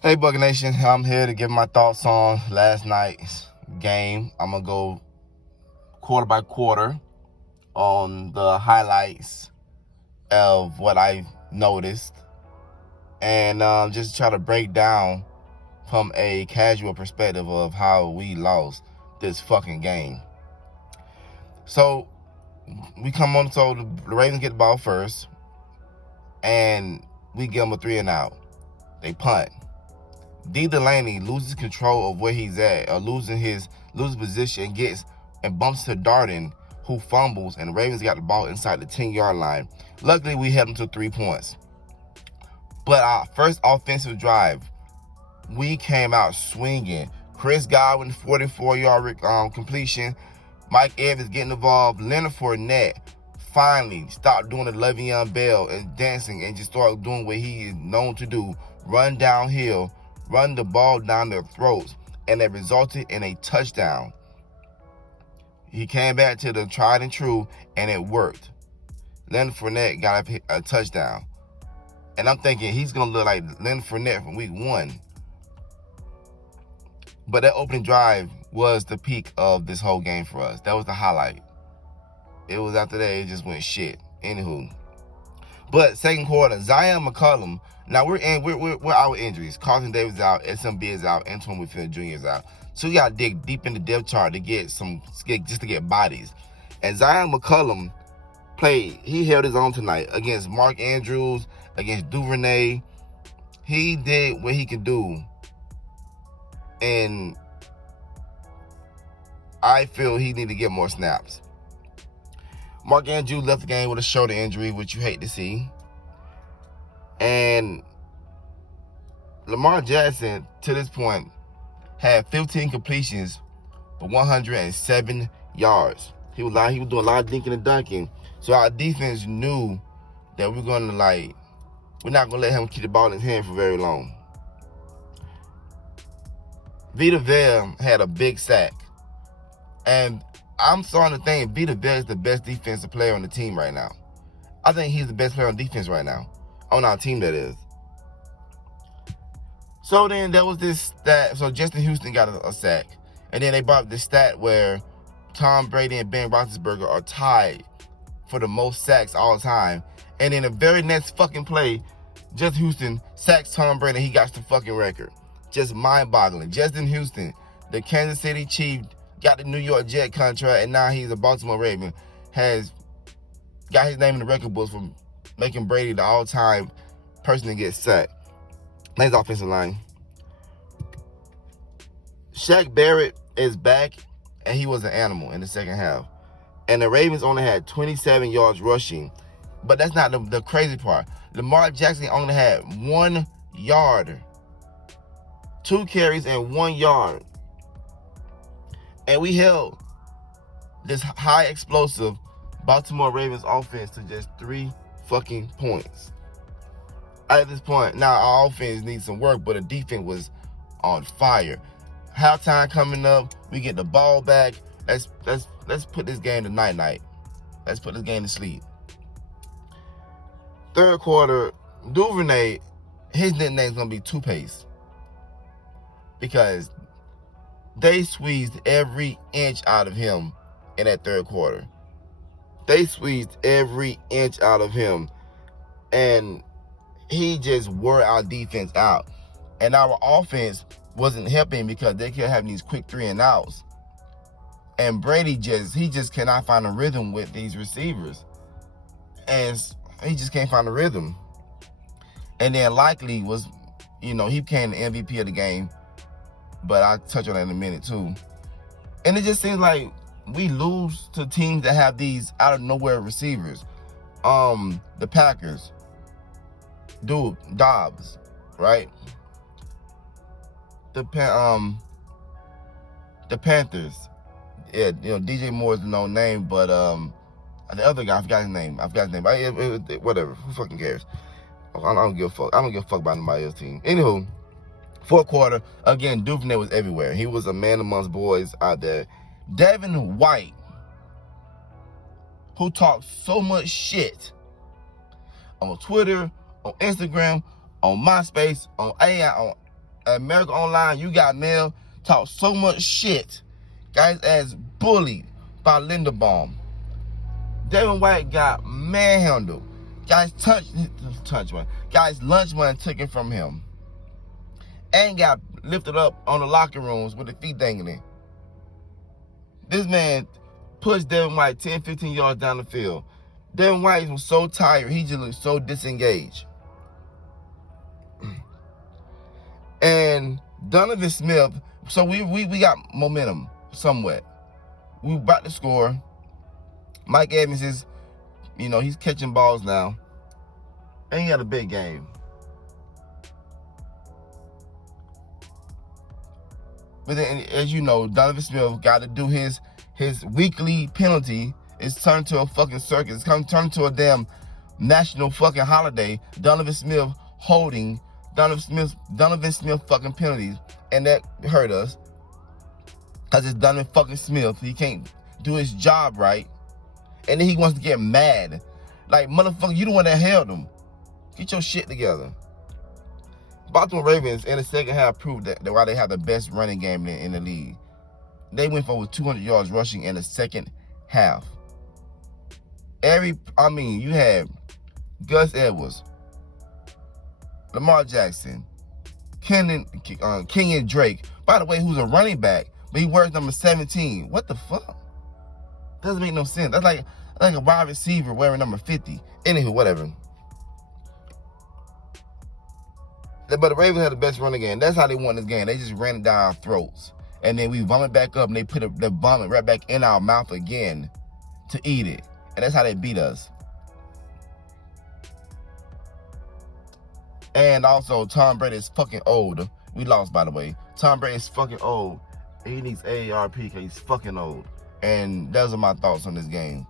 Hey, Bug Nation, I'm here to give my thoughts on last night's game. I'm going to go quarter by quarter on the highlights of what I noticed and just try to break down from a casual perspective of how we lost this fucking game. So, we come on, so the Ravens get the ball first, and we give them a 3 and out. They punt. D. Delaney loses control of where he's at, or loses position, gets and bumps to Darden, who fumbles, and the Ravens got the ball inside the 10-yard line. Luckily, we held them to 3 points. But our first offensive drive, we came out swinging. Chris Godwin, 44-yard completion. Mike Evans getting involved. Leonard Fournette finally stopped doing the Le'Veon Bell and dancing and just started doing what he is known to do, run downhill, run the ball down their throats, and it resulted in a touchdown. He came back to the tried and true, and it worked. Leonard Fournette got a touchdown. And I'm thinking he's going to look like Leonard Fournette from week 1. But that opening drive was the peak of this whole game for us. That was the highlight. It was after that, it just went shit. Anywho. But second quarter, Zion McCollum. Now we're our injuries. Carlton Davis out, SMB is out, Antoine Whitfield Jr. is out. So we gotta dig deep in the depth chart to get just to get bodies. And Zion McCollum played. He held his own tonight against Mark Andrews, against Duvernay. He did what he could do, and I feel he need to get more snaps. Mark Andrews left the game with a shoulder injury, which you hate to see. And Lamar Jackson, to this point, had 15 completions for 107 yards. He was doing a lot of dinking and dunking. So our defense knew that we're not gonna let him keep the ball in his hand for very long. Vita Vea had a big sack. And I'm starting to think Vita Vea is the best defensive player on the team right now. I think he's the best player on defense right now. On our team, that is. So then there was this stat. So Justin Houston got a sack. And then they brought up this stat where Tom Brady and Ben Roethlisberger are tied for the most sacks all time. And in the very next fucking play, Justin Houston sacks Tom Brady and he got the fucking record. Just mind-boggling. Justin Houston, the Kansas City Chief, got the New York Jet contract, and now he's a Baltimore Raven, has got his name in the record books for making Brady the all-time person to get sacked. Next offensive line. Shaq Barrett is back, and he was an animal in the second half. And the Ravens only had 27 yards rushing. But that's not the crazy part. Lamar Jackson only had 1 yard. 2 carries and 1 yard. And we held this high explosive Baltimore Ravens offense to just 3 fucking points. At this point, now our offense needs some work, but the defense was on fire. Halftime coming up, we get the ball back. Let's put this game to night-night. Let's put this game to sleep. Third quarter, Duvernay, his nickname's gonna be Two-Pace. Because they squeezed every inch out of him in that third quarter. They squeezed every inch out of him. And he just wore our defense out. And our offense wasn't helping because they kept having these quick 3 and outs. And Brady just cannot find a rhythm with these receivers. And he just can't find a rhythm. And then Likely was, he became the MVP of the game. But I'll touch on that in a minute too. And it just seems like we lose to teams that have these out of nowhere receivers. The Packers. Dobbs, right? The Panthers. Yeah, DJ Moore is the known name, but the other guy, I forgot his name. Whatever. Who fucking cares? I don't give a fuck. I don't give a fuck about anybody else's team. Anywho, fourth quarter, again, Duvernay was everywhere. He was a man amongst boys out there. Devin White, who talked so much shit on Twitter, on Instagram, on MySpace, on AI, America Online, You Got Mail, talk so much shit. Guys as bullied by Linderbaum. Devin White got manhandled. Guys Guys lunch money taken from him. And got lifted up on the locker rooms with the feet dangling. This man pushed Devin White 10, 15 yards down the field. Devin White was so tired, he just looked so disengaged. And Donovan Smith, so we got momentum somewhat. We about to score. Mike Evans is, he's catching balls now. And he had a big game. But then, as you know, Donovan Smith got to do his weekly penalty. It's turned to a fucking circus. It's turned to a damn national fucking holiday. Donovan Smith holding Donovan Smith fucking penalties. And that hurt us. Because it's Donovan fucking Smith. He can't do his job right. And then he wants to get mad. Like, motherfucker, you the one that held him. Get your shit together. Baltimore Ravens in the second half proved that why they have the best running game in the league. They went for over 200 yards rushing in the second half. You had Gus Edwards, Lamar Jackson, Kenyon Drake. By the way, who's a running back, but he wears number 17. What the fuck? Doesn't make no sense. That's like a wide receiver wearing number 50. Anywho, whatever. But the Ravens had the best running game. That's how they won this game. They just ran it down our throats. And then we vomit back up, and they put the vomit right back in our mouth again to eat it. And that's how they beat us. And also, Tom Brady is fucking old. We lost, by the way. Tom Brady is fucking old. He needs AARP because he's fucking old. And those are my thoughts on this game.